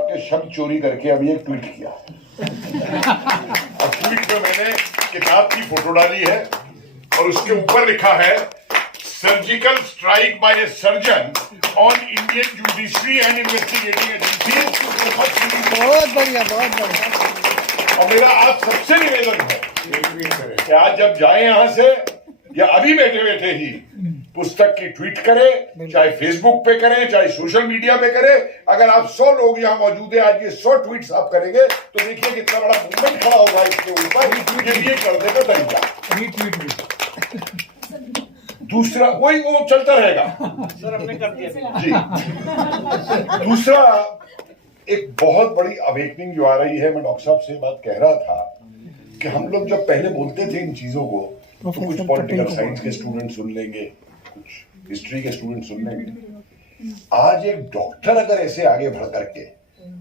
साहब के शब्द चोरी करके अभी एक ट्वीट किया और ट्वीट में मैंने किताब की फोटो डाली है और उसके ऊपर लिखा है surgical strike by a surgeon on Indian judiciary and investigating agency. बहुत बढ़िया, बहुत बढ़िया। और मेरा आज सबसे निवेदन है कि आज जब जाए यहां से या अभी बैठे बैठे ही पुस्तक की ट्वीट करें, चाहे फेसबुक पे करें, चाहे सोशल मीडिया पे करें। अगर आप 100 लोग यहाँ मौजूद हैं, आज ये 100 ट्वीट्स आप करेंगे तो देखिए कितना बड़ा मूवमेंट खड़ा होगा इसके ऊपर। ये करने का तरीका दूसरा वही वो चलता रहेगा सर, हमने कर दिया जी। दूसरा एक बहुत बड़ी अवेकनिंग जो आ रही है, मैं डॉक्टर साहब से बात कह रहा था कि हम लोग जब पहले बोलते थे इन चीजों को तो कुछ पॉलिटिकल साइंस के स्टूडेंट सुन लेंगे, कुछ हिस्ट्री के स्टूडेंट सुन लेंगे। आज एक डॉक्टर अगर ऐसे आगे बढ़ करके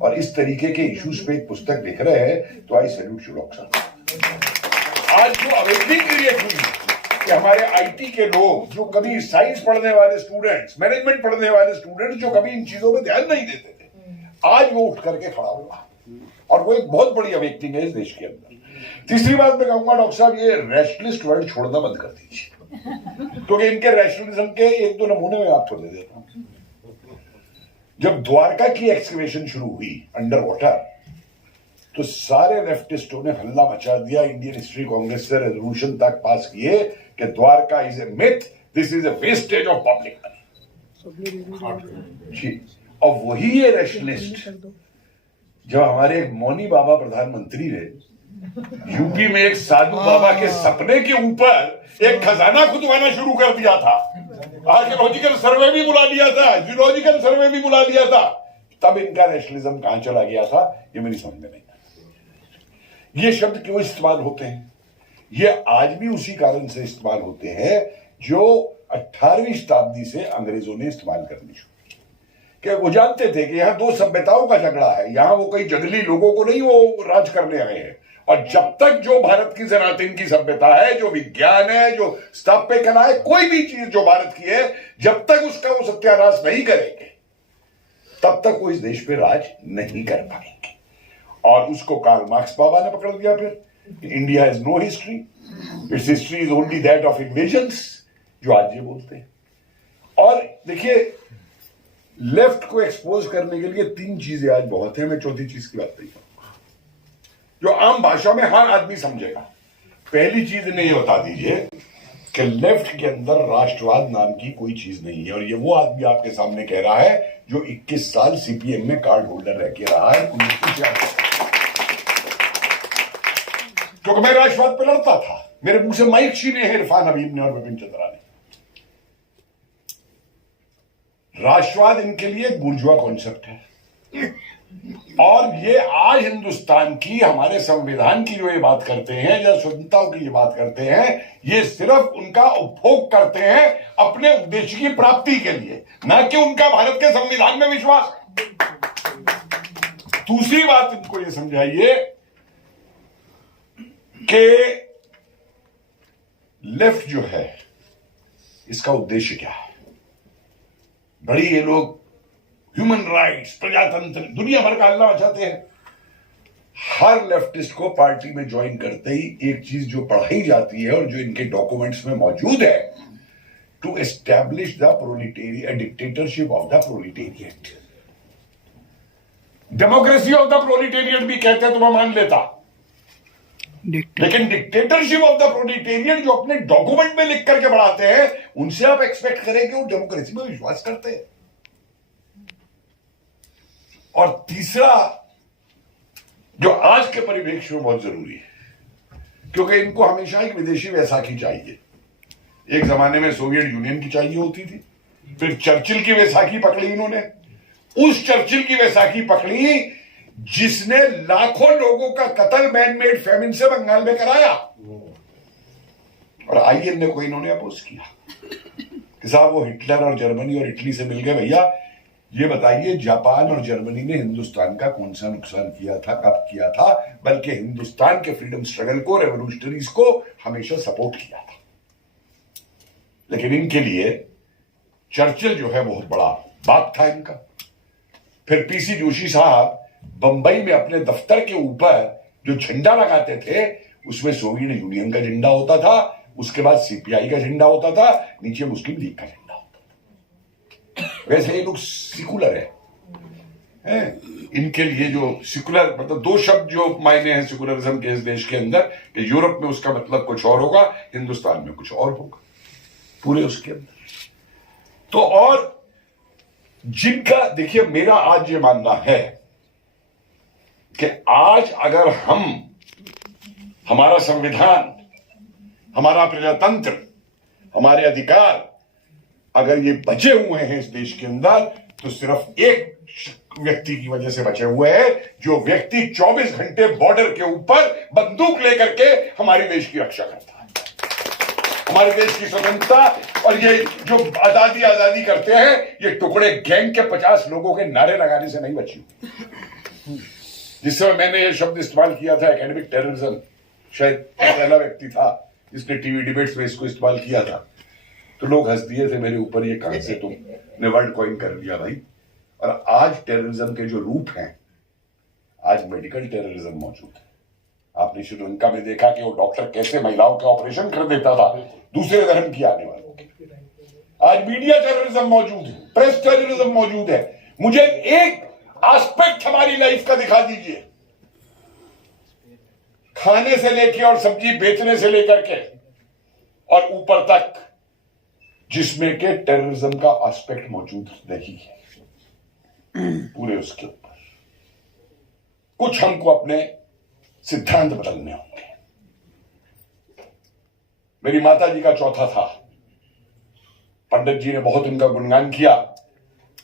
और इस तरीके के इश्यूज पे एक पुस्तक लिख रहे हैं तो आई सैल्यूट यू डॉक्टर साहब। आज जो अवेकनिंग क्रिएट हुई कि हमारे आईटी के लोग, जो कभी साइंस पढ़ने वाले स्टूडेंट्स, मैनेजमेंट पढ़ने वाले स्टूडेंट्स, जो कभी इन चीजों में ध्यान नहीं देते थे, आज वो उठ करके खड़ा हुआ और वो एक बहुत बड़ी अवेकनिंग है इस देश के अंदर। तीसरी बात मैं कहूंगा डॉक्टर साहब, ये रैशनलिस्ट वर्ड छोड़ना बंद कर दीजिए, क्योंकि इनके रैशनलिज्म के एक दो नमूने में आपको दे देता हूं। जब द्वारका की एक्सकवेशन शुरू हुई अंडर वाटर, तो सारे लेफ्टिस्टों ने हल्ला मचा दिया, इंडियन हिस्ट्री कांग्रेस से रेजोल्यूशन तक पास किए कि Dwarka is a myth, this is a wastage of public money. और वही ये रैशनलिस्ट जब हमारे एक मौनी बाबा प्रधानमंत्री ने यूपी में एक साधु बाबा के सपने के ऊपर एक खजाना खुदवाना शुरू कर दिया था, आर्कियोलॉजिकल सर्वे भी बुला लिया था, जियोलॉजिकल सर्वे भी बुला लिया था, तब इनका नेशनलिज्म कहां चला गया था ये मेरी समझ में नहीं आता। ये शब्द क्यों इस्तेमाल होते हैं? ये आज भी उसी कारण से इस्तेमाल होते हैं जो 18वीं शताब्दी से अंग्रेजों ने इस्तेमाल करनी शुरू की। कि वो जानते थे कि यहाँ दो सभ्यताओं का झगड़ा है, यहाँ वो कई जंगली लोगों को नहीं वो राज करने आए हैं, और जब तक जो भारत की सनातन की सभ्यता है, जो विज्ञान है, जो स्थापत्य कला है, कोई भी चीज जो भारत की है, जब तक उसका वो सत्यानाश नहीं करेंगे तब तक वो इस देश पे राज नहीं कर पाएंगे। और उसको कार्ल मार्क्स बाबा ने पकड़ दिया फिर, India has no history, its history is only that of invasions, जो आज ये बोलते हैं। और देखिए, लेफ्ट को एक्सपोज करने के लिए तीन चीजें आज बहुत है, मैं चौथी चीज की बात नहीं करूंगा, जो आम भाषा में हर आदमी समझेगा। पहली चीज इन्हें ये बता दीजिए कि लेफ्ट के अंदर राष्ट्रवाद नाम की कोई चीज नहीं है, और ये वो आदमी आपके सामने कह रहा है जो 21 साल सीपीएम में कार्ड होल्डर रह के रहा है। क्योंकि मैं राष्ट्रवाद पे लड़ता था, मेरे मुंह से माइक छीने हैं इरफान हबीब ने और विपिन चंद्रा ने। राष्ट्रवाद इनके लिए एक बुर्जुआ कॉन्सेप्ट है, और ये आज हिंदुस्तान की, हमारे संविधान की जो ये बात करते हैं या स्वतंत्रता की ये बात करते हैं, ये सिर्फ उनका उपभोग करते हैं अपने उद्देश्य की प्राप्ति के लिए, ना कि उनका भारत के संविधान में विश्वास। दूसरी बात इनको ये समझाइए कि लेफ्ट जो है इसका उद्देश्य क्या है। बड़ी ये लोग ह्यूमन राइट्स, प्रजातंत्र, दुनिया भर का हल्ला मचाते हैं। हर लेफ्टिस्ट को पार्टी में ज्वाइन करते ही एक चीज जो पढ़ाई जाती है और जो इनके डॉक्यूमेंट्स में मौजूद है, to establish the proletarian, dictatorship of the proletariat. Democracy of the proletariat भी कहते हैं तो मैं मान लेता, लेकिन डिक्टेटरशिप ऑफ द प्रोलिटेरियट जो अपने डॉक्यूमेंट में लिख करके बढ़ाते हैं, उनसे आप एक्सपेक्ट करें कि वो डेमोक्रेसी में विश्वास करते हैं। और तीसरा जो आज के परिप्रेक्ष्य में बहुत जरूरी है, क्योंकि इनको हमेशा एक विदेशी वैसाखी चाहिए। एक जमाने में सोवियत यूनियन की चाहिए होती थी, फिर चर्चिल की वैसाखी पकड़ी इन्होंने। उस चर्चिल की वैसाखी पकड़ी जिसने लाखों लोगों का कत्ल मैन मेड फेमिन से बंगाल में कराया, और आईएनए को इन्होंने अपोज किया कि साहब वो हिटलर और जर्मनी और इटली से मिल गए। भैया ये बताइए, जापान और जर्मनी ने हिंदुस्तान का कौन सा नुकसान किया था, कब किया था? बल्कि हिंदुस्तान के फ्रीडम स्ट्रगल को, रेवोल्यूशनरीज को हमेशा सपोर्ट किया था। लेकिन इनके लिए चर्चिल जो है बहुत बड़ा बाप था इनका। फिर पीसी जोशी साहब बंबई में अपने दफ्तर के ऊपर जो झंडा लगाते थे उसमें सोवियत यूनियन का झंडा होता था, उसके बाद सीपीआई का झंडा होता था, नीचे मुस्लिम लीग का झंडा होता था। वैसे ये लोग सिकुलर हैं। इनके लिए जो सिकुलर मतलब दो शब्द जो मायने हैं सिकुलरिज्म के इस देश के अंदर, कि यूरोप में उसका मतलब कुछ और होगा, हिंदुस्तान में कुछ और होगा, पूरे उसके अंदर। तो और जिनका देखिए, मेरा आज ये मानना है कि आज अगर हमारा संविधान, हमारा प्रजातंत्र, हमारे अधिकार अगर ये बचे हुए हैं इस देश के अंदर, तो सिर्फ एक व्यक्ति की वजह से बचे हुए हैं, जो व्यक्ति 24 घंटे बॉर्डर के ऊपर बंदूक लेकर के हमारे देश की रक्षा करता है, हमारे देश की स्वतंत्रता। और ये जो आजादी आजादी करते हैं, ये टुकड़े गैंग के 50 लोगों के नारे लगाने से नहीं बची। जिस समय मैंने ये शब्द इस्तेमाल किया था एकेडमिक टेररिज्म, शायद पहला व्यक्ति था जिसने टीवी डिबेट्स में इसको इस्तेमाल किया था, तो लोग हंस दिए थे मेरे ऊपर, ये कहां से तुमने वर्ड कॉइन कर लिया भाई। और आज टेररिज्म के जो रूप हैं, आज मेडिकल टेररिज्म मौजूद है। आपने श्रीलंका में देखा कि वो डॉक्टर कैसे महिलाओं का ऑपरेशन कर देता था दूसरे धर्म की आने वालों के। आज मीडिया टेररिज्म मौजूद है, प्रेस टेररिज्म मौजूद है। मुझे एक एस्पेक्ट हमारी लाइफ का दिखा दीजिए, खाने से लेके और सब्जी बेचने से लेकर के और ऊपर तक, जिसमें के टेररिज्म का एस्पेक्ट मौजूद नहीं है पूरे उसके ऊपर। कुछ हमको अपने सिद्धांत बदलने होंगे। मेरी माता जी का चौथा था, पंडित जी ने बहुत उनका गुणगान किया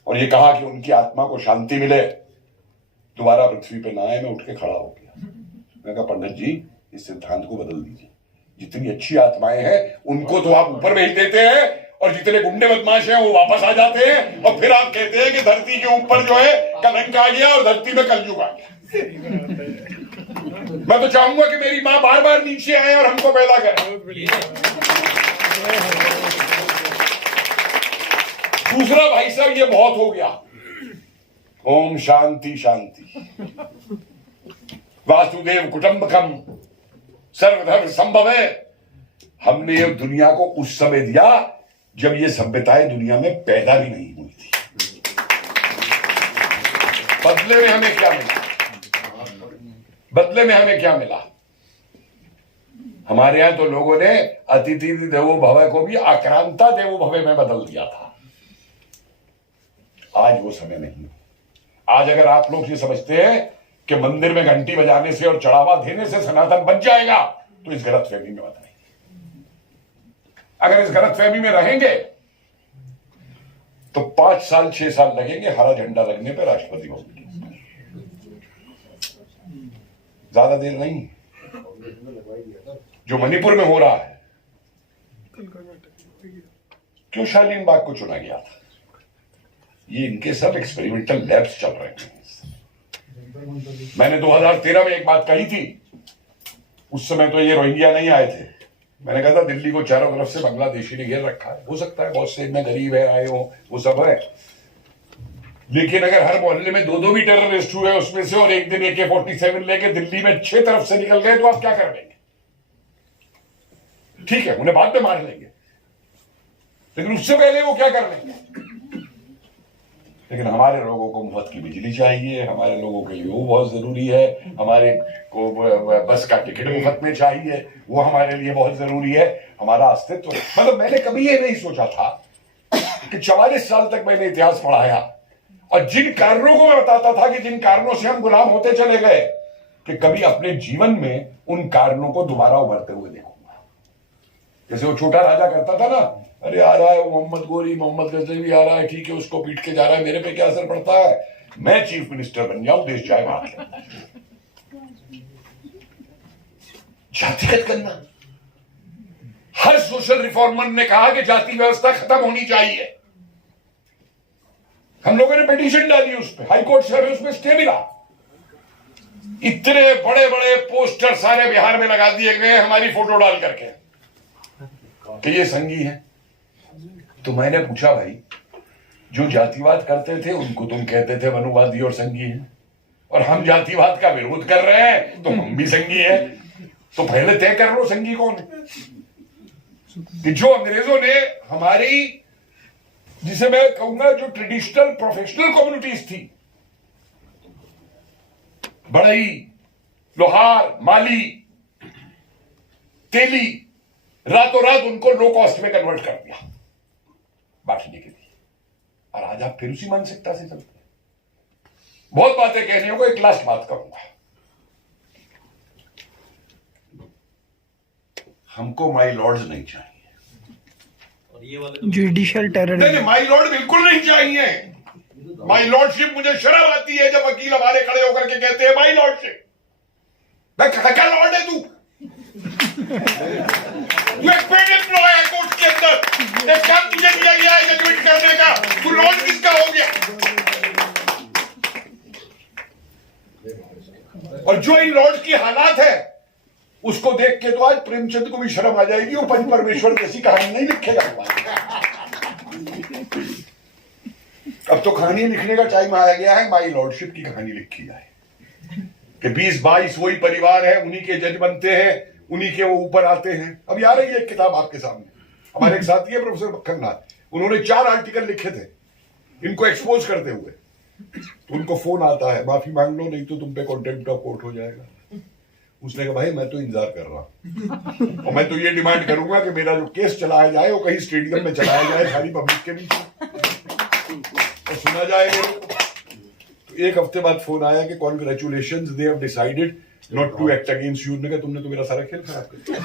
और ये कहा कि उनकी आत्मा को शांति मिले, दोबारा पृथ्वी पे ना आए। मैं उठ के खड़ा हो गया, मैंने कहा पंडित जी इस सिद्धांत को बदल दीजिए। जितनी अच्छी आत्माएं हैं उनको तो आप ऊपर भेज देते हैं, और जितने गुंडे बदमाश हैं वो वापस आ जाते हैं, और फिर आप कहते हैं कि धरती के ऊपर जो है कलंक आ गया और धरती में कलयुग आ गया। मैं तो चाहूंगा कि मेरी मां बार बार नीचे आए और हमको पैदा करे। दूसरा भाई साहब, ये बहुत हो गया। ओम शांति शांति, वासुदेव कुटुंबकम, सर्वधर्म संभवे। हमने ये दुनिया को उस समय दिया जब ये सभ्यताएं दुनिया में पैदा भी नहीं हुई थी। बदले में हमें क्या मिला? बदले में हमें क्या मिला? हमारे यहां तो लोगों ने अतिथि देवो भव को भी आक्रांता देवो भव में बदल दिया था। आज वो समय नहीं। आज अगर आप लोग ये समझते हैं कि मंदिर में घंटी बजाने से और चढ़ावा देने से सनातन बच जाएगा, तो इस गलतफहमी में मत रहिए। अगर इस गलतफहमी में रहेंगे तो 5 साल 6 साल लगेंगे हरा झंडा लगने पर राष्ट्रपति भवन के ऊपर, ज्यादा देर नहीं। जो मणिपुर में हो रहा है, क्यों शालीन बाग को चुना गया था? ये इनके सब एक्सपेरिमेंटल लैब्स चल रहे हैं। मैंने 2013 में एक बात कही थी, उस समय तो ये रोहिंग्या नहीं आए थे। मैंने कहा था दिल्ली को चारों तरफ से बांग्लादेशी ने घेर रखा है, हो सकता है बहुत से इतने गरीब है आए हो, वो सब है, लेकिन अगर हर मोहल्ले में 2-2 भी टेररिस्ट हुए उसमें से, और एक दिन AK-47 लेके दिल्ली में 6 तरफ से निकल गए, तो आप क्या कर लेंगे? ठीक है, उन्हें बाद में मार लेंगे, लेकिन उससे पहले वो क्या कर लेंगे? लेकिन हमारे लोगों को मुफ्त की बिजली चाहिए, हमारे लोगों के लिए वो बहुत जरूरी है, हमारे को बस का टिकट मुफ्त में चाहिए, वो हमारे लिए बहुत जरूरी है। हमारा अस्तित्व, मतलब मैंने कभी ये नहीं सोचा था कि 44 साल तक मैंने इतिहास पढ़ाया और जिन कारणों को मैं बताता था कि जिन कारणों से हम गुलाम होते चले गए, कि कभी अपने जीवन में उन कारणों को दोबारा उभरते हुए देखूंगा। जैसे वो छोटा राजा करता था ना, अरे आ रहा है वो मोहम्मद गोरी, मोहम्मद गजनवी आ रहा है, ठीक है, उसको पीट के जा रहा है, मेरे पे क्या असर पड़ता है? मैं चीफ मिनिस्टर बन जाऊं, देश जाए वहां के अंदर। जातिगत करना, हर सोशल रिफॉर्मर ने कहा कि जाति व्यवस्था खत्म होनी चाहिए। हम लोगों ने पिटीशन डाली उस पर, हाईकोर्ट से उसमें स्टे मिला। इतने बड़े बड़े पोस्टर सारे बिहार में लगा दिए गए हमारी फोटो डाल करके कि ये संघी है। तो मैंने पूछा, भाई जो जातिवाद करते थे उनको तुम कहते थे वनुवादी और संघी हैं, और हम जातिवाद का विरोध कर रहे हैं तो हम भी संघी हैं। तो पहले तय कर लो संघी कौन है। कि जो अंग्रेजों ने हमारी, जिसे मैं कहूंगा जो ट्रेडिशनल प्रोफेशनल कम्युनिटीज थी, बढ़ई, लोहार, माली, तेली, रातों रात उनको लो कॉस्ट में कन्वर्ट कर दिया बांटने के लिए। और आज आप फिर उसी मानसिकता से चलते हैं। बहुत बातें कहने को, एक लास्ट बात करूंगा। हमको माई लॉर्ड्स नहीं चाहिए, जुडिशियल टेरर। नहीं, माई लॉर्ड बिल्कुल नहीं चाहिए। माई लॉर्डशिप, मुझे शर्म आती है जब वकील हमारे खड़े होकर के कहते हैं माई लॉर्डशिप। मैं क्या लॉर्ड है तू? तू एक पेड एम्प्लॉय है कोर्ट के अंदर, एक काम तुझे दिया गया है जजमेंट करने का, तू लॉर्ड किसका हो गया? और जो इन लॉर्ड की हालात है उसको देख के तो आज प्रेमचंद को भी शर्म आ जाएगी, वो पंच परमेश्वर जैसी कहानी नहीं लिखेगा। अब तो कहानी लिखने का टाइम आ गया है, माई लॉर्डशिप की कहानी लिखी जाए कि 20-22 वही परिवार है, उन्हीं के जज बनते हैं, उन्हीं के वो ऊपर आते हैं। अब आ रही है एक किताब आपके सामने, हमारे एक साथी है प्रोफेसर मक्खननाथ, उन्होंने 4 आर्टिकल लिखे थे इनको एक्सपोज करते हुए। तो उनको फोन आता है, माफी मांग लो नहीं तो तुम पे कॉन्टेम्प्ट ऑफ कोर्ट हो जाएगा। उसने कहा भाई मैं तो इंतजार कर रहा हूं और मैं तो ये डिमांड करूंगा कि मेरा जो केस चलाया जाए वो कहीं स्टेडियम में चलाया जाए, सारी पब्लिक के बीच और सुना जाए मेरे को। तो एक हफ्ते बाद फोन आया कि congratulations, they have decided not to act against you. ने कहा तुमने तो मेरा सारा खेल खराब कर दिया।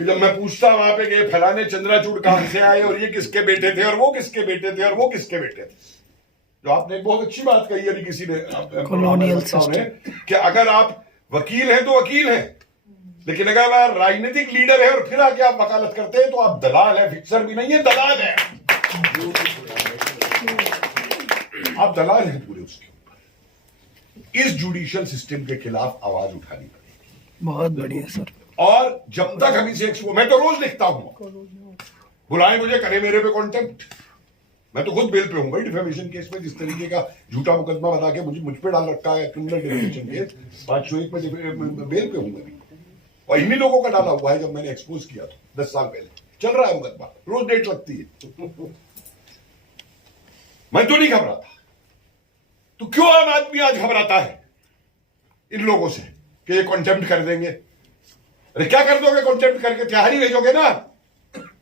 जब मैं पूछता वहां पे कि फलाने चंद्राचूड़ कहां से आए और ये किसके बेटे थे और वो किसके बेटे थे और वो किसके बेटे थे, जो आपने एक बहुत अच्छी बात कही अभी किसी ने, कॉलोनियल सिस्टम, कि अगर आप वकील हैं तो वकील हैं, लेकिन अगर आप राजनीतिक लीडर है और फिर आके आप वकालत करते हैं तो आप दलाल है, फिक्सर भी नहीं है, दलाल है। आप दलाल हैं पूरे उसके ऊपर। इस जुडिशियल सिस्टम के खिलाफ आवाज उठानी पड़ेगी। बहुत बढ़िया सर। और जब तक हम इसे मैं तो रोज लिखता हूं, बुलाए मुझे, करे मेरे पे कॉन्टेम्प्ट, मैं तो खुद बेल पे हूँ भाई डिफेमेशन केस में। जिस तरीके का झूठा मुकदमा बना के मुझ पे डाल रखा है क्रिमिनल डिफेमेशन केस, 501 में बेल पे हूँ मैं भी। और इन्हीं लोगों का डाला हुआ है जब मैंने एक्सपोज किया था 10 साल पहले। चल रहा है मुकदमा, रोज डेट लगती है। मैं तो नहीं घबराता। तो क्यों आम आदमी आज घबराता है इन लोगों से कि ये कॉन्टेम्प्ट कर देंगे? अरे क्या कर दोगे कॉन्टेम्प्ट करके? त्योहार ही भेजोगे ना।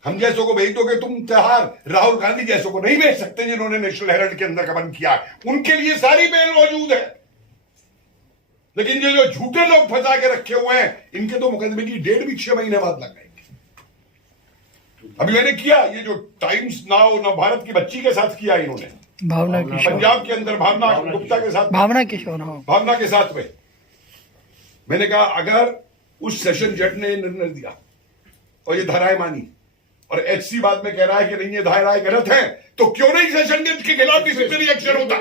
हम जैसों को भेज दोगे तुम त्योहार, राहुल गांधी जैसों को नहीं भेज सकते जिन्होंने नेशनल हेराल्ड के अंदर कमन किया है, उनके लिए सारी बेल मौजूद है। लेकिन ये जो झूठे लोग फंसा के रखे हुए हैं, इनके तो मुकदमे की डेट भी 6 महीने बाद लग जाएगी। अभी मैंने किया ये जो टाइम्स नाउ भारत की बच्ची के साथ किया इन्होंने, भावना किशोर, पंजाब के अंदर भावना गुप्ता के साथ, भावना किशोर, हाँ, भावना के साथ में मैंने कहा अगर उस सेशन जज ने निर्णय दिया और ये धाराएं मानी और एचसी बाद में कह रहा है कि नहीं ये धाराएं गलत हैं, तो क्यों नहीं सेशन जज के खिलाफ डिसिप्लिनरी एक्शन होता?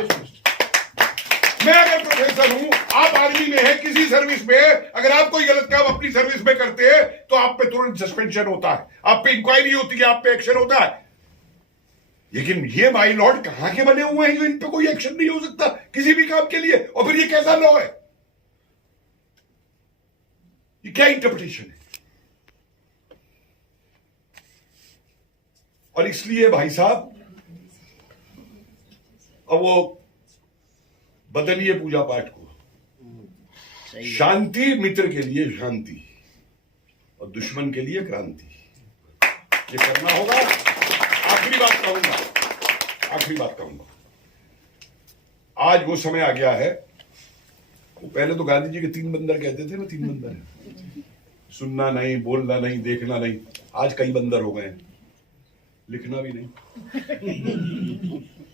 मैं अगर प्रोफेसर हूं, आप आर्मी में हैं, किसी सर्विस में है, अगर आप कोई गलत काम अपनी सर्विस में करते हैं तो आप पे तुरंत सस्पेंशन होता है, आप पे इंक्वायरी होती है, आप पे एक्शन होता है। लेकिन ये माई लॉर्ड कहां के बने हुए हैं जो इन पे कोई एक्शन नहीं हो सकता किसी भी काम के लिए? और फिर ये कैसा लॉ है? ये क्या इंटरप्रिटेशन है? और इसलिए भाई साहब अब वो बदलिए पूजा पाठ को। शांति मित्र के लिए शांति और दुश्मन के लिए क्रांति, ये करना होगा। आखिरी बात कहूंगा, आज वो समय आ गया है। पहले तो गांधी जी के 3 बंदर कहते थे ना, 3 बंदर है, सुनना नहीं, बोलना नहीं, देखना नहीं। आज कई बंदर हो गए, लिखना भी नहीं,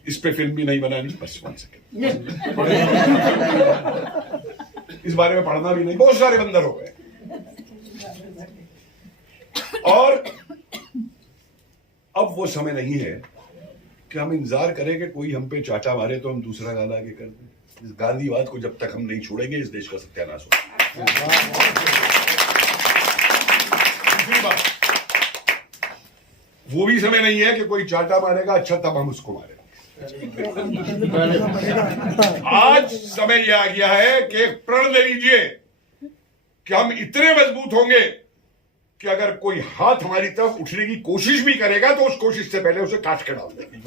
इस पे फिल्म भी नहीं बनानी, बस 1 सेकेंड, इस बारे में पढ़ना भी नहीं, बहुत सारे बंदर हो गए। और अब वो समय नहीं है कि हम इंतजार करें कि कोई हम पे चाटा मारे तो हम दूसरा गाला आगे कर दें। इस गांधीवाद को जब तक हम नहीं छोड़ेंगे इस देश का सत्यानाश होगा। दूसरी बात, वो भी समय नहीं है कि कोई चाटा मारेगा अच्छा तब हम उसको मारेंगे। आज समय यह आ गया है कि एक प्रण ले लीजिए कि हम इतने मजबूत होंगे कि अगर कोई हाथ हमारी तरफ उठने की कोशिश भी करेगा तो उस कोशिश से पहले उसे काट के डाल देंगे।